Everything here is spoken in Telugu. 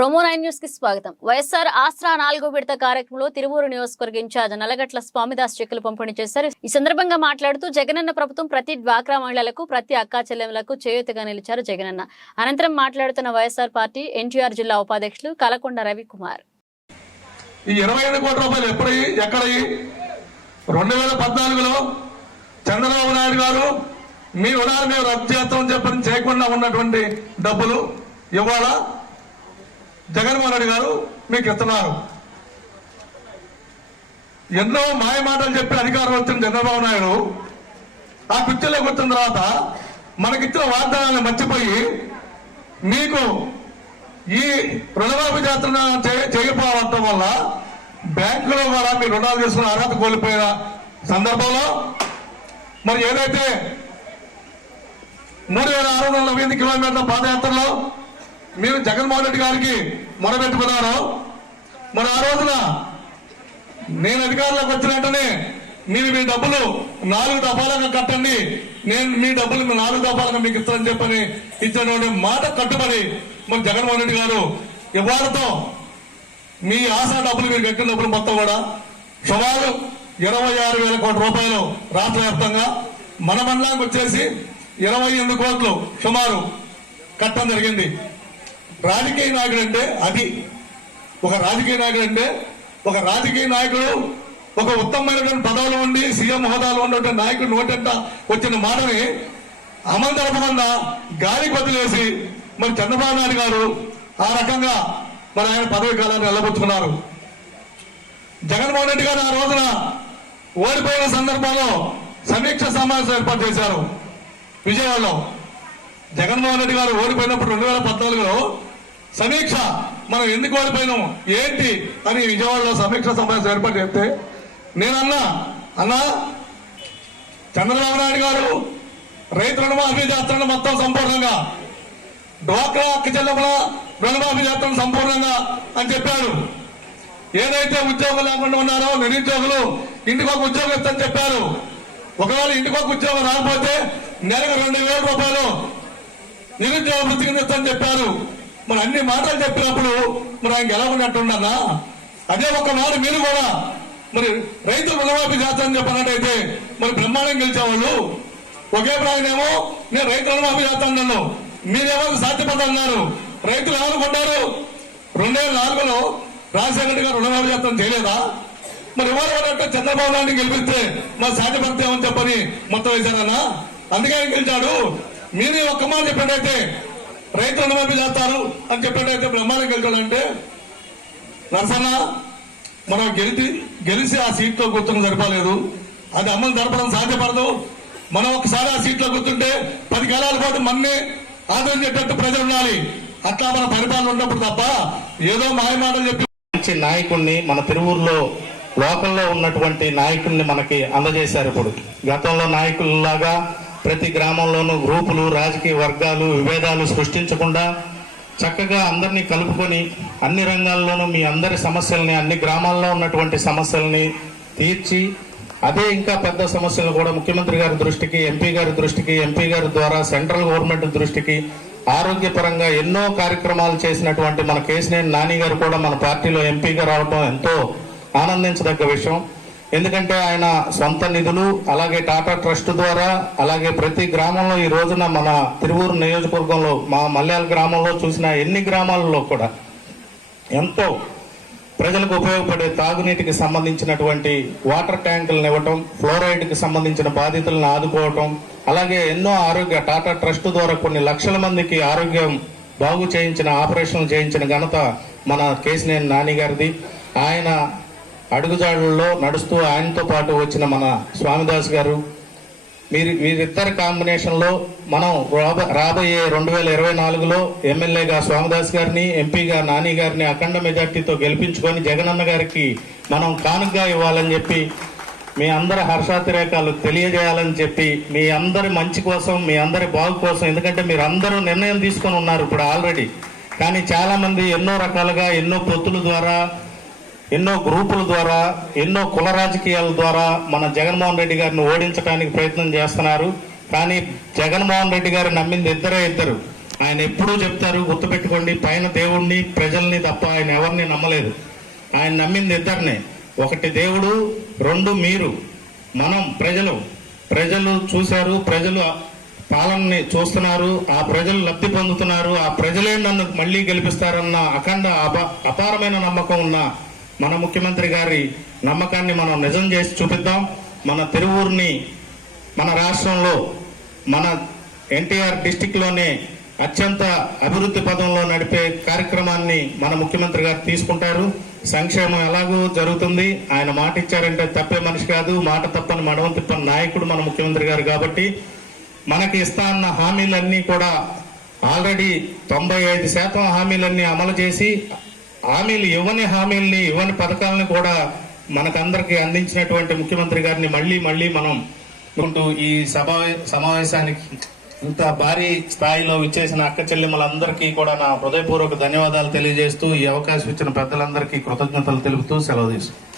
ప్రోమో 9 న్యూస్ కి స్వాగతం. వైఎస్ఆర్ ఆస్త్రా 4వ విడత కార్యక్రమంలో తిరువూరు నియోజకవర్గ ఇన్ఛార్జ్ నల్లగట్ల స్వామిదాస్ చెక్కులు పంపిణీ చేశారు. ఈ సందర్భంగా మాట్లాడుతూ జగనన్న ప్రభుత్వం ప్రతి డ్వాక్రా మహిళలకు, ప్రతి అక్కా చెల్లెములకు చేయూతగా నిలిచారు జగనన్న. అనంతరం మాట్లాడుతున్న వైఎస్ఆర్ పార్టీ ఎన్టీఆర్ జిల్లా ఉపాధ్యక్షులు కలకొండ రవికుమార్. ఈ 25 కోట్ల రూపాయలు ఎక్కడ 2014లో చంద్రబాబు నాయుడు గారు మీ రుణాలు మేము రద్దు చేస్తామని చెప్పని చేయకుండా ఉన్నటువంటి డబ్బులు ఇవాళ జగన్మోహన్ రెడ్డి గారు మీకు ఇస్తున్నారు. ఎన్నో మాయ మాటలు చెప్పి అధికారం వచ్చిన చంద్రబాబు నాయుడు ఆ కుర్చీలోకి వచ్చిన తర్వాత మనకిచ్చిన వాగ్దానాలను మర్చిపోయి మీకు ఈ రుణమాఫీ చేస్తున్న చేయకపోవడం వల్ల బ్యాంకులో కూడా మీ రుణాలు తీసుకున్న అర్హత కోల్పోయిన సందర్భంలో మరి ఏదైతే 3648 కిలోమీటర్ల పాదయాత్రలో మీరు జగన్మోహన్ రెడ్డి గారికి మొరబెట్టుకున్నారో మరి ఆ రోజున నేను అధికారంలోకి వచ్చిన వెంటనే మీరు మీ డబ్బులు 4 దఫాలుగా కట్టండి, నేను మీ డబ్బులు 4 దఫాలుగా మీకు ఇస్తానని చెప్పని ఇచ్చినటువంటి మాట కట్టుబడి మరి జగన్మోహన్ రెడ్డి గారు ఇవాళతో మీ ఆశా డబ్బులు మీరు కట్టిన డబ్బులు మొత్తం కూడా సుమారు 26,000 కోట్ల రూపాయలు రాష్ట్ర వ్యాప్తంగా, మన మండలానికి వచ్చేసి 28 కోట్లు సుమారు కట్టడం జరిగింది. రాజకీయ నాయకుడు అంటే అది ఒక రాజకీయ నాయకుడు అంటే ఒక రాజకీయ నాయకుడు ఒక ఉత్తమమైనటువంటి పదవులు ఉండి సీఎం హోదాలో ఉన్నటువంటి నాయకుడు నోటంట వచ్చిన మాటని అమలు జరపకుండా గాలికి వదిలేసి మరి చంద్రబాబు నాయుడు గారు ఆ రకంగా మరి ఆయన పదవి కాలాన్ని వెళ్ళబుచ్చుకున్నారు. జగన్మోహన్ రెడ్డి గారు ఆ రోజున ఓడిపోయిన సందర్భంలో సమీక్ష సమావేశం ఏర్పాటు చేశారు విజయవాడలో. జగన్మోహన్ రెడ్డి గారు ఓడిపోయినప్పుడు 2014లో సమీక్ష, మనం ఎందుకు ఓడిపోయినాం ఏంటి అని విజయవాడలో సమీక్ష సమావేశం ఏర్పాటు చేస్తే నేనన్నా చంద్రబాబు నాయుడు గారు రైతు రుణమాఫీ చేస్తాను మొత్తం సంపూర్ణంగా, డ్వాక్రా అక్క చెల్లెముల రుణమాఫీ చేస్తాను సంపూర్ణంగా అని చెప్పారు. ఏదైతే ఉద్యోగం లేకుండా ఉన్నారో నిరుద్యోగులు ఇంటికి ఒక ఉద్యోగం ఇస్తామని చెప్పారు. ఒకవేళ ఇంటికి ఒక ఉద్యోగం రాకపోతే నెలకు 2,000 రూపాయలు నిరుద్యోగ వృత్తి కింద ఇస్తామని చెప్పారు. మరి అన్ని మాటలు చెప్పినప్పుడు మరి ఆయనకి ఎలా ఉన్నట్టున్నా అదే ఒక్కనాడు మీరు కూడా మరి రైతులు రుణమాఫీ చేస్తానని చెప్పినట్టయితే మరి బ్రహ్మాండం గెలిచేవాళ్ళు. ఒకే ప్రాణేమో నేను రైతు రుణమాఫీ చేస్తాను, మీరేమో సాధ్యపడుతున్నారు. రైతులు ఏమనుకుంటారు, 2004లో రాజశేఖర రెడ్డి గారు రుణమాఫీ చేస్తాను చేయలేదా? మరి ఇవ్వాలంటే చంద్రబాబు నాయుడు గెలిపిస్తే మరి సాధ్యపడతామని చెప్పని మొత్తం వేశారన్నా, అందుకే ఆయన గెలిచాడు. మీరే ఒక్క మాట చెప్పినట్టయితే రైతు రుణమాఫీ చేస్తారు అని చెప్పినట్టయితే బ్రహ్మాండం గెలిచాడంటే నరసన్న మనం గెలిచి ఆ సీట్లో కూర్చొని సరిపోలేదు, అది అమలు జరపడం సాధ్యపడదు. మనం ఒకసారి ఆ సీట్లో కూర్చుంటే 10 కాలాల పాటు మన్నే ఆదరించేటట్టు ప్రజలు ఉండాలి. అట్లా మన పరిపాలన ఉన్నప్పుడు తప్ప ఏదో మాయమాటలు చెప్పి మంచి నాయకుడిని మన తిరువూరులో లోకల్లో ఉన్నటువంటి నాయకుల్ని మనకి అందజేశారు. ఇప్పుడు గతంలో నాయకుల్లాగా ప్రతి గ్రామంలోనూ గ్రూపులు, రాజకీయ వర్గాలు, విభేదాలు సృష్టించకుండా చక్కగా అందరినీ కలుపుకొని అన్ని రంగాల్లోనూ మీ అందరి సమస్యల్ని, అన్ని గ్రామాల్లో ఉన్నటువంటి సమస్యల్ని తీర్చి అదే ఇంకా పెద్ద సమస్యలు కూడా ముఖ్యమంత్రి గారి దృష్టికి, ఎంపీ గారి దృష్టికి, ఎంపీ గారి ద్వారా సెంట్రల్ గవర్నమెంట్ దృష్టికి ఆరోగ్యపరంగా ఎన్నో కార్యక్రమాలు చేసినటువంటి మన కేసినేని నాని గారు కూడా మన పార్టీలో ఎంపీగా రావడం ఎంతో ఆనందించదగ్గ విషయం. ఎందుకంటే ఆయన సొంత నిధులు, అలాగే టాటా ట్రస్ట్ ద్వారా, అలాగే ప్రతి గ్రామంలో ఈ రోజున మన తిరువూరు నియోజకవర్గంలో మా మల్యాల గ్రామంలో చూసిన ఎన్ని గ్రామాలలో కూడా ఎంతో ప్రజలకు ఉపయోగపడే తాగునీటికి సంబంధించినటువంటి వాటర్ ట్యాంకులను ఇవ్వటం, ఫ్లోరైడ్కి సంబంధించిన బాధితులను ఆదుకోవటం, అలాగే ఎన్నో టాటా ట్రస్ట్ ద్వారా కొన్ని లక్షల మందికి ఆరోగ్యం బాగు చేయించిన, ఆపరేషన్లు చేయించిన ఘనత మన కేసినేని నాని గారిది. ఆయన అడుగుజాడల్లో నడుస్తూ ఆయనతో పాటు వచ్చిన మన స్వామిదాస్ గారు, వీరిద్దరి కాంబినేషన్లో మనం రాబోయే 2024లో ఎమ్మెల్యేగా స్వామిదాస్ గారిని, ఎంపీగా నాని గారిని అఖండ మెజార్టీతో గెలిపించుకొని జగనన్న గారికి మనం కానుకగా ఇవ్వాలని చెప్పి, మీ అందరి హర్షాతిరేకాలు తెలియజేయాలని చెప్పి, మీ అందరి మంచి కోసం, మీ అందరి బాగు కోసం, ఎందుకంటే మీరు అందరూ నిర్ణయం తీసుకొని ఉన్నారు ఇప్పుడు ఆల్రెడీ. కానీ చాలా మంది ఎన్నో రకాలుగా, ఎన్నో పొత్తుల ద్వారా, ఎన్నో గ్రూపుల ద్వారా, ఎన్నో కుల రాజకీయాల ద్వారా మన జగన్మోహన్ రెడ్డి గారిని ఓడించడానికి ప్రయత్నం చేస్తున్నారు. కానీ జగన్మోహన్ రెడ్డి గారు నమ్మింది ఇద్దరు. ఆయన ఎప్పుడూ చెప్తారు, గుర్తుపెట్టుకోండి, పైన దేవుణ్ణి ప్రజల్ని తప్ప ఆయన ఎవరిని నమ్మలేదు. ఆయన నమ్మింది ఇద్దరినే, ఒకటి దేవుడు, రెండు మీరు, మనం ప్రజలు చూశారు, ప్రజలు పాలనని చూస్తున్నారు, ఆ ప్రజలు లబ్ధి పొందుతున్నారు, ఆ ప్రజలే నన్ను మళ్ళీ గెలిపిస్తారన్న అఖండ అపారమైన నమ్మకం ఉన్న మన ముఖ్యమంత్రి గారి నమ్మకాన్ని మనం నిజం చేసి చూపిద్దాం. మన తిరువూరుని మన రాష్ట్రంలో, మన ఎన్టీఆర్ డిస్టిక్ లోనే అత్యంత అభివృద్ధి పదంలో నడిపే కార్యక్రమాన్ని మన ముఖ్యమంత్రి గారు తీసుకుంటారు. సంక్షేమం ఎలాగూ జరుగుతుంది. ఆయన మాట ఇచ్చారంటే తప్పే మనిషి కాదు, మాట తప్పని మడవం తిప్పని నాయకుడు మన ముఖ్యమంత్రి గారు. కాబట్టి మనకి ఇస్తా అన్న హామీలన్నీ కూడా ఆల్రెడీ 95% హామీలన్నీ అమలు చేసి, హామీల్ని ఇవ్వని పథకాలని కూడా మనకందరికి అందించినటువంటి ముఖ్యమంత్రి గారిని మళ్ళీ మనం ఈ సమావేశానికి ఇంత భారీ స్థాయిలో విచ్చేసిన అక్క చెల్లెమ్మలందరికీ కూడా నా హృదయపూర్వక ధన్యవాదాలు తెలియజేస్తూ, ఈ అవకాశం ఇచ్చిన పెద్దలందరికీ కృతజ్ఞతలు తెలుపుతూ సెలవు తీసుకుంటాను.